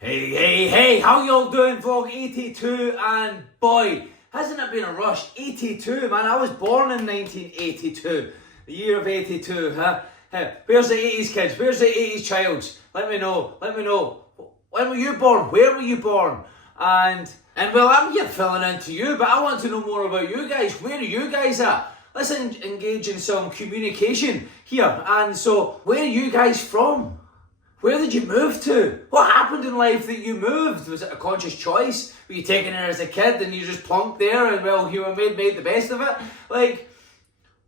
Hey, how y'all doing, vlog 82? And boy, hasn't it been a rush? 82, man, I was born in 1982, the year of 82, huh? Where's the 80s kids? Where's the 80s childs? Let me know. When were you born? Where were you born? And well, I'm here filling in to you, but I want to know more about you guys. Where are you guys at? Let's engage in some communication here. And so, where are you guys from? Where did you move to? What happened in life that you moved? Was it a conscious choice? Were you taken there as a kid and you just plunked there and well, you were made the best of it? Like,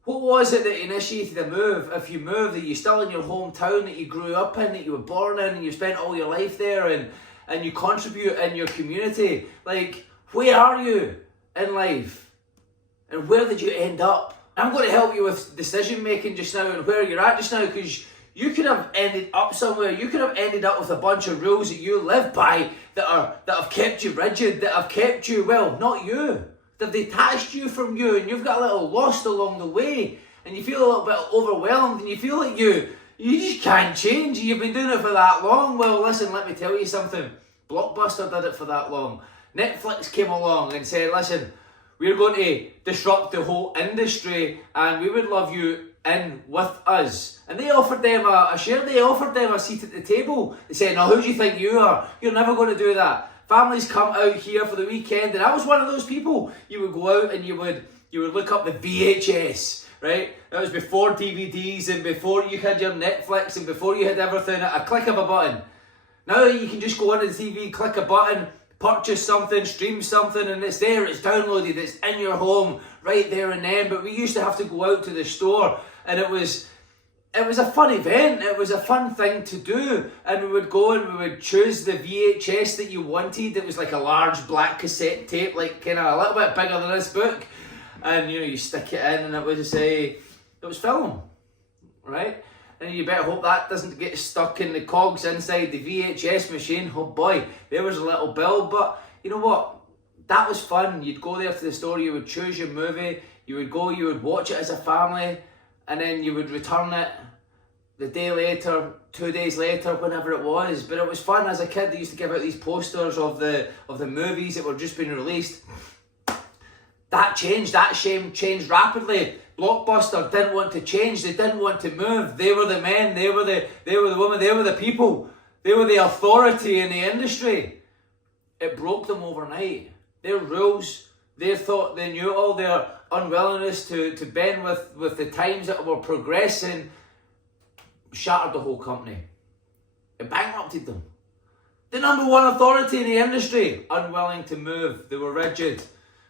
what was it that initiated a move? If you moved, are you still in your hometown that you grew up in, that you were born in, and you spent all your life there and you contribute in your community? Like, where are you in life? And where did you end up? I'm going to help you with decision making just now and where you're at just now, because you could have ended up somewhere. You could have ended up with a bunch of rules that you live by that have kept you rigid, that have kept you, well, not you. They've detached you from you, and you've got a little lost along the way, and you feel a little bit overwhelmed, and you feel like you just can't change. You've been doing it for that long. Well, listen, let me tell you something. Blockbuster did it for that long. Netflix came along and said, listen, we're going to disrupt the whole industry, and we would love you in with us. And they offered them a share, they offered them a seat at the table. They said, no, who do you think you are? You're never going to do that. Families come out here for the weekend, and I was one of those people. You would go out and you would look up the VHS, right? That was before DVDs and before you had your Netflix and before you had everything at a click of a button. Now you can just go on the TV, click a button, purchase something, stream something, and it's there, it's downloaded, it's in your home, right there and then. But we used to have to go out to the store, and it was a fun event, it was a fun thing to do, and we would go and we would choose the VHS that you wanted. It was like a large black cassette tape, like kind of a little bit bigger than this book, and you stick it in, and it was film, right? And you better hope that doesn't get stuck in the cogs inside the VHS machine. Oh boy, there was a little bill. But you know what? That was fun. You'd go there to the store, you would choose your movie, you would go, you would watch it as a family, and then you would return it the day later, 2 days later, whenever it was. But it was fun. As a kid, they used to give out these posters of the movies that were just being released. That changed rapidly. Blockbuster didn't want to change, they didn't want to move. They were the men, they were the women, they were the people. They were the authority in the industry. It broke them overnight. Their rules, they thought they knew all, their unwillingness to bend with the times that were progressing shattered the whole company. It bankrupted them. The number one authority in the industry, unwilling to move. They were rigid.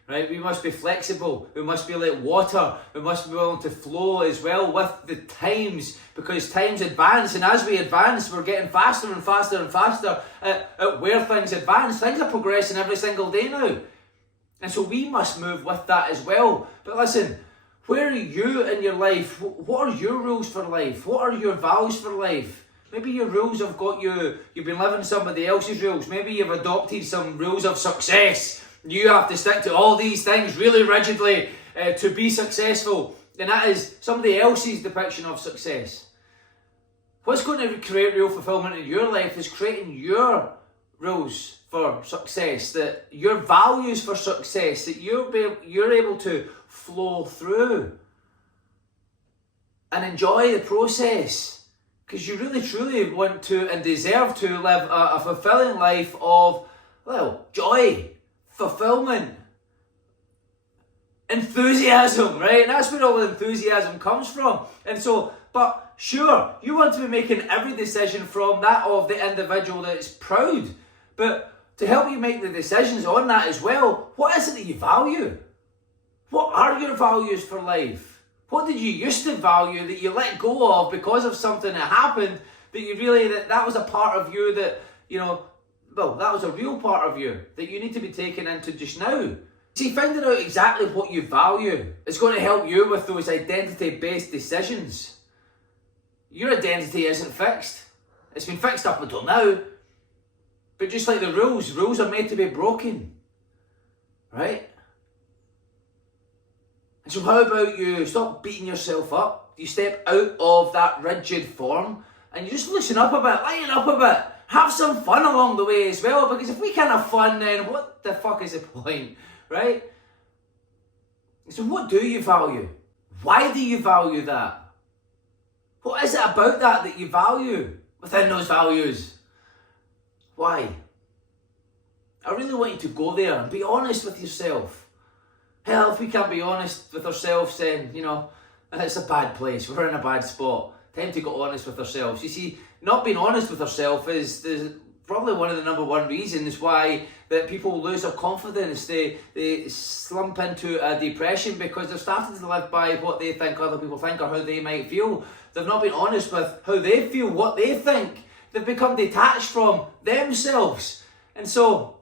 Right? We must be flexible. We must be like water. We must be willing to flow as well with the times, because times advance, and as we advance, we're getting faster and faster and faster at where things advance. Things are progressing every single day now. And so we must move with that as well. But listen, where are you in your life? What are your rules for life? What are your values for life? Maybe your rules have got you, you've been living somebody else's rules. Maybe you've adopted some rules of success. You have to stick to all these things really rigidly to be successful. And that is somebody else's depiction of success. What's going to create real fulfillment in your life is creating your rules for success, that your values for success, that you're able to flow through and enjoy the process. Because you really truly want to and deserve to live a fulfilling life of, well, joy, fulfillment, enthusiasm, right? And that's where all the enthusiasm comes from. And so, but sure, you want to be making every decision from that of the individual that is proud. But to help you make the decisions on that as well, what is it that you value? What are your values for life? What did you used to value that you let go of because of something that happened, that you really, that was a part of you that, well, that was a real part of you that you need to be taken into just now. See, finding out exactly what you value is going to help you with those identity-based decisions. Your identity isn't fixed. It's been fixed up until now. But just like the rules are made to be broken. Right? And so how about you stop beating yourself up? You step out of that rigid form and you just loosen up a bit, lighten up a bit. have some fun along the way as well, because if we can't have fun, then what the fuck is the point, right? So what do you value? Why do you value that? What is it about that you value within those values? Why? I really want you to go there and be honest with yourself. Hell, if we can't be honest with ourselves, then, it's a bad place. We're in a bad spot. Time to get honest with ourselves. You see, not being honest with ourselves is probably one of the number one reasons why that people lose their confidence. They slump into a depression because they're starting to live by what they think other people think or how they might feel. They've not been honest with how they feel, what they think. They've become detached from themselves. And so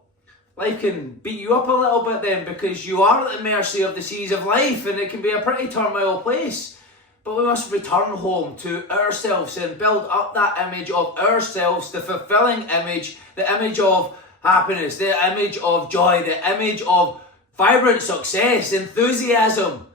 life can beat you up a little bit then, because you are at the mercy of the seas of life, and it can be a pretty turmoil place. But we must return home to ourselves and build up that image of ourselves, the fulfilling image, the image of happiness, the image of joy, the image of vibrant success, enthusiasm.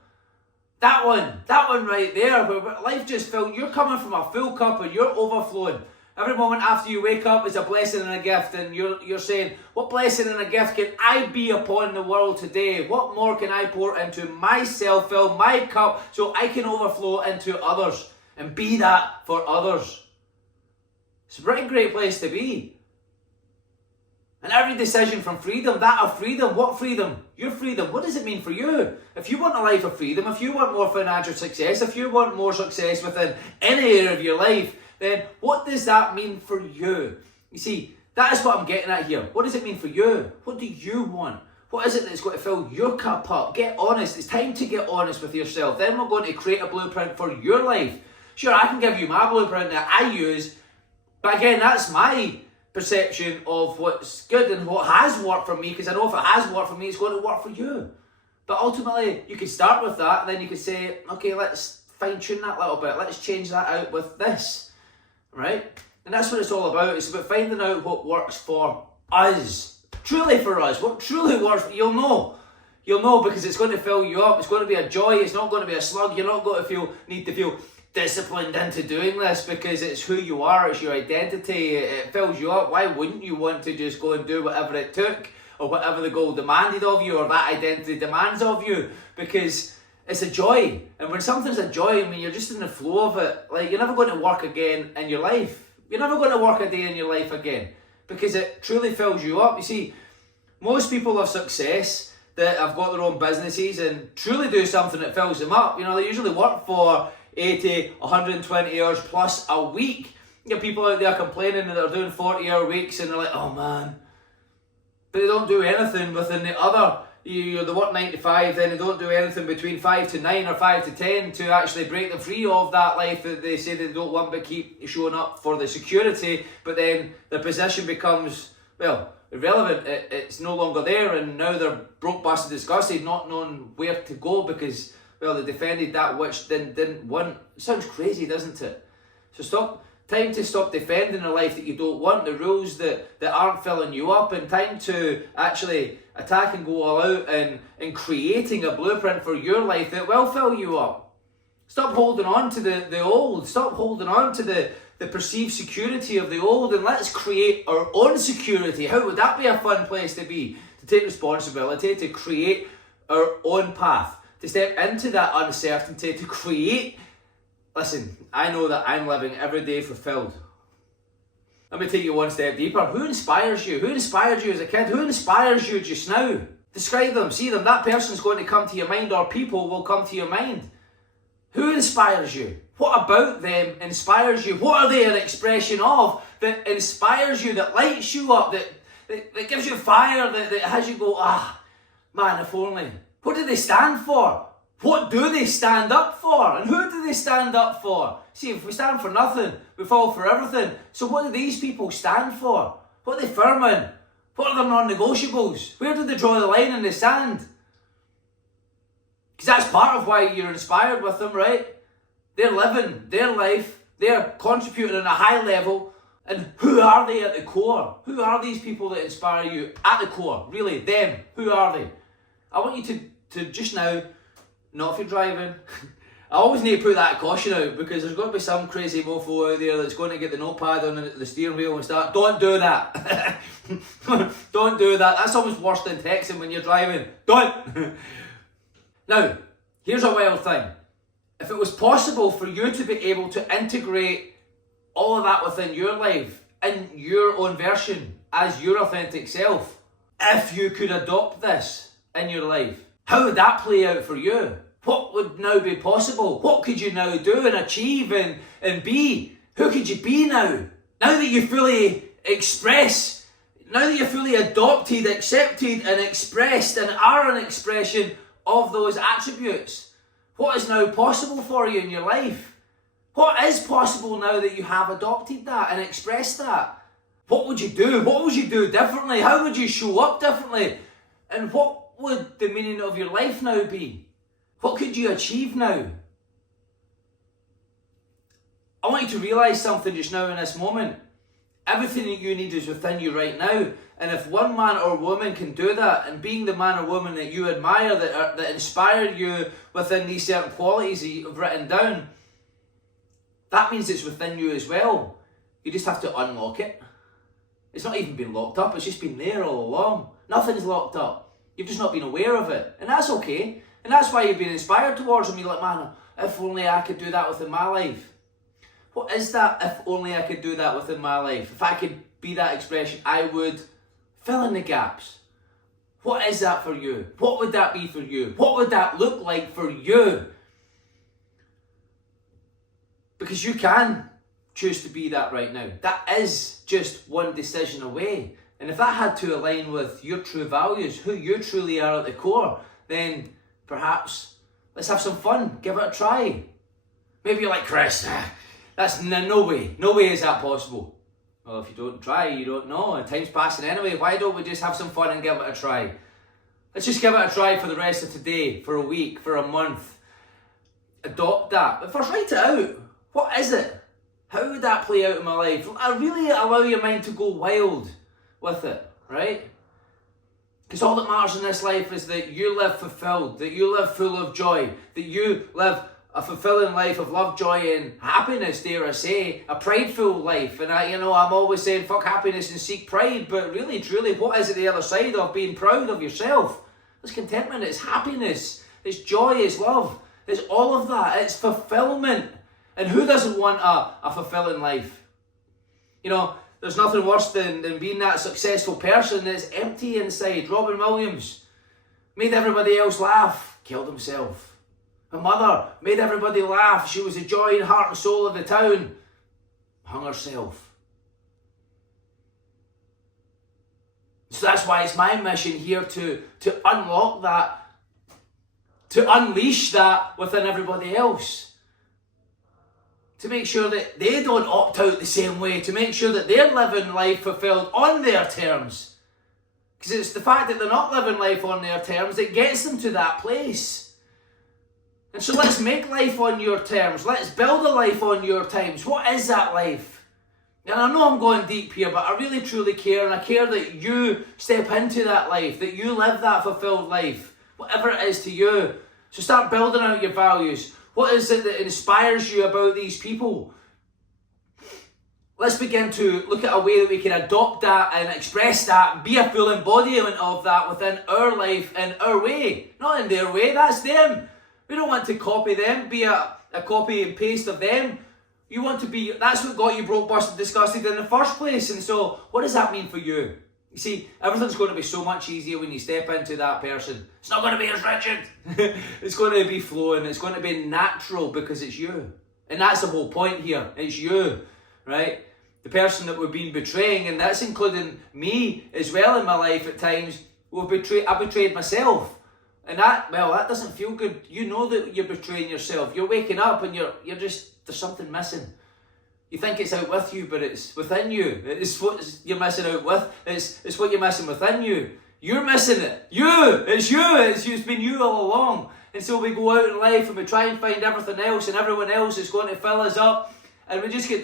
That one right there, where life just filled, you're coming from a full cup and you're overflowing. Every moment after you wake up is a blessing and a gift, and you're saying, what blessing and a gift can I be upon the world today? What more can I pour into myself, fill my cup, so I can overflow into others and be that for others? It's a pretty great place to be. And every decision from freedom, that of freedom, what freedom? Your freedom. What does it mean for you? If you want a life of freedom, if you want more financial success, if you want more success within any area of your life, then what does that mean for you? You see, that is what I'm getting at here. What does it mean for you? What do you want? What is it that's going to fill your cup up? Get honest. It's time to get honest with yourself. Then we're going to create a blueprint for your life. Sure, I can give you my blueprint that I use, but again, that's my perception of what's good and what has worked for me, because I know if it has worked for me, it's going to work for you. But ultimately, you can start with that, and then you can say, okay, let's fine-tune that a little bit. Let's change that out with this. Right? And that's what it's all about. It's about finding out what works for us. Truly for us. What truly works, you'll know. You'll know, because it's going to fill you up. It's going to be a joy. It's not going to be a slug. You're not going to need to feel disciplined into doing this, because it's who you are. It's your identity. It fills you up. Why wouldn't you want to just go and do whatever it took, or whatever the goal demanded of you, or that identity demands of you? Because it's a joy. And when something's a joy, I mean, you're just in the flow of it. Like, you're never going to work again in your life. You're never going to work a day in your life again, because it truly fills you up. You see, most people of success that have got their own businesses and truly do something that fills them up, they usually work for 80, 120 hours plus a week. You know, people out there complaining that they're doing 40-hour weeks, and they're like, oh man. But they don't do anything within the other. They work 9 to 5, then they don't do anything between 5 to 9 or 5 to 10 to actually break them free of that life that they say they don't want, but keep showing up for the security. But then their position becomes, irrelevant. It's no longer there, and now they're broke, busted, disgusted, not knowing where to go, because, they defended that which didn't want. It sounds crazy, doesn't it? So time to stop defending a life that you don't want, the rules that aren't filling you up, and time to actually attack and go all out and creating a blueprint for your life that will fill you up. Stop holding on to the old. Stop holding on to the perceived security of the old, and let's create our own security. How would that be a fun place to be? To take responsibility, to create our own path, to step into that uncertainty, to create. Listen, I know that I'm living every day fulfilled. Let me take you one step deeper. Who inspires you? Who inspired you as a kid? Who inspires you just now? Describe them, see them. That person's going to come to your mind, or people will come to your mind. Who inspires you? What about them inspires you? What are they an expression of that inspires you, that lights you up, that gives you fire, that has you go, man, if only. What do they stand for? What do they stand up for? And who do they stand up for? See, if we stand for nothing, we fall for everything. So what do these people stand for? What are they firm in? What are their non-negotiables? Where do they draw the line in the sand? Because that's part of why you're inspired with them, right? They're living their life. They're contributing on a high level. And who are they at the core? Who are these people that inspire you at the core? Really, them. Who are they? I want you to just now, not if you're driving, I always need to put that caution out, because there's going to be some crazy mofo out there that's going to get the notepad on the steering wheel and start, don't do that. Don't do that. That's almost worse than texting when you're driving. Don't. Now, here's a wild thing. If it was possible for you to be able to integrate all of that within your life, in your own version, as your authentic self, if you could adopt this in your life, how would that play out for you? What would now be possible? What could you now do and achieve and be? Who could you be now? Now that you fully express, now that you're fully adopted, accepted and expressed and are an expression of those attributes, what is now possible for you in your life? What is possible now that you have adopted that and expressed that? What would you do? What would you do differently? How would you show up differently? And what would the meaning of your life now be? What could you achieve now? I want you to realise something just now in this moment. Everything that you need is within you right now. And if one man or woman can do that, and being the man or woman that you admire, that inspire you within these certain qualities that you've written down, that means it's within you as well. You just have to unlock it. It's not even been locked up, it's just been there all along. Nothing's locked up. You've just not been aware of it. And that's okay. And that's why you've been inspired towards them. You're like, man, if only I could do that within my life. What is that, if only I could do that within my life? If I could be that expression, I would fill in the gaps. What is that for you? What would that be for you? What would that look like for you? Because you can choose to be that right now. That is just one decision away. And if that had to align with your true values, who you truly are at the core, then perhaps let's have some fun. Give it a try. Maybe you're like, Chris, that's no way. No way is that possible. Well, if you don't try, you don't know. And time's passing anyway. Why don't we just have some fun and give it a try? Let's just give it a try for the rest of today, for a week, for a month. Adopt that. But first, write it out. What is it? How would that play out in my life? I really allow your mind to go wild with it, right? Because all that matters in this life is that you live fulfilled, that you live full of joy, that you live a fulfilling life of love, joy and happiness, dare I say, a prideful life. And I'm always saying fuck happiness and seek pride, but really, truly, what is it the other side of being proud of yourself? It's contentment, it's happiness, it's joy, it's love, it's all of that, it's fulfillment. And who doesn't want a fulfilling life? You know, there's nothing worse than being that successful person that's empty inside. Robin Williams made everybody else laugh, killed himself. Her mother made everybody laugh. She was the joy and heart and soul of the town, hung herself. So that's why it's my mission here to unlock that, to unleash that within everybody else. To make sure that they don't opt out the same way, to make sure that they're living life fulfilled on their terms. Because it's the fact that they're not living life on their terms that gets them to that place. And so let's make life on your terms. Let's build a life on your terms. What is that life? And I know I'm going deep here, but I really truly care, and I care that you step into that life, that you live that fulfilled life, whatever it is to you. So start building out your values. What is it that inspires you about these people? Let's begin to look at a way that we can adopt that and express that, be a full embodiment of that within our life and our way. Not in their way, that's them. We don't want to copy them, be a copy and paste of them. You want to be, that's what got you broke, busted, disgusted in the first place. And so, what does that mean for you? You see, everything's going to be so much easier when you step into that person. It's not going to be as rigid. It's going to be flowing. It's going to be natural because it's you. And that's the whole point here. It's you, right? The person that we've been betraying, and that's including me as well in my life at times. I've betrayed myself. And that doesn't feel good. You know that you're betraying yourself. You're waking up and you're just, there's something missing. You think it's out with you, but it's within you. It's what you're missing out with. It's what you're missing within you. You're missing it. It's been you all along. And so we go out in life and we try and find everything else, and everyone else is going to fill us up. And we just get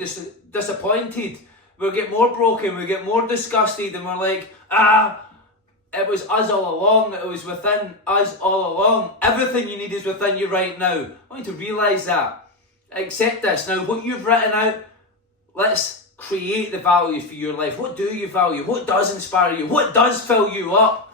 disappointed. We get more broken. We get more disgusted. And we're like, It was us all along. It was within us all along. Everything you need is within you right now. I want you to realise that. Accept this. Now, what you've written out, let's create the values for your life. What do you value? What does inspire you? What does fill you up?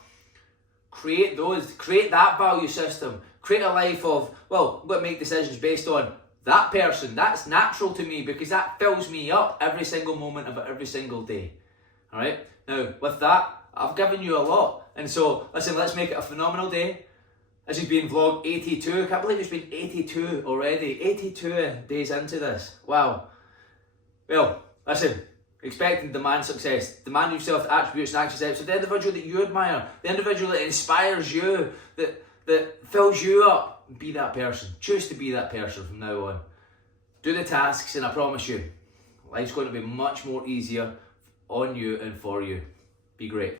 Create those. Create that value system. Create a life of, well, I'm going to make decisions based on that person. That's natural to me because that fills me up every single moment of it, every single day. All right? Now, with that, I've given you a lot. And so, listen, let's make it a phenomenal day. This has been vlog 82. I can't believe it's been 82 already. 82 days into this. Wow. Well, listen, expect and demand success. Demand yourself the attributes and action steps of the individual that you admire, the individual that inspires you, that fills you up. Be that person. Choose to be that person from now on. Do the tasks, and I promise you, life's going to be much more easier on you and for you. Be great.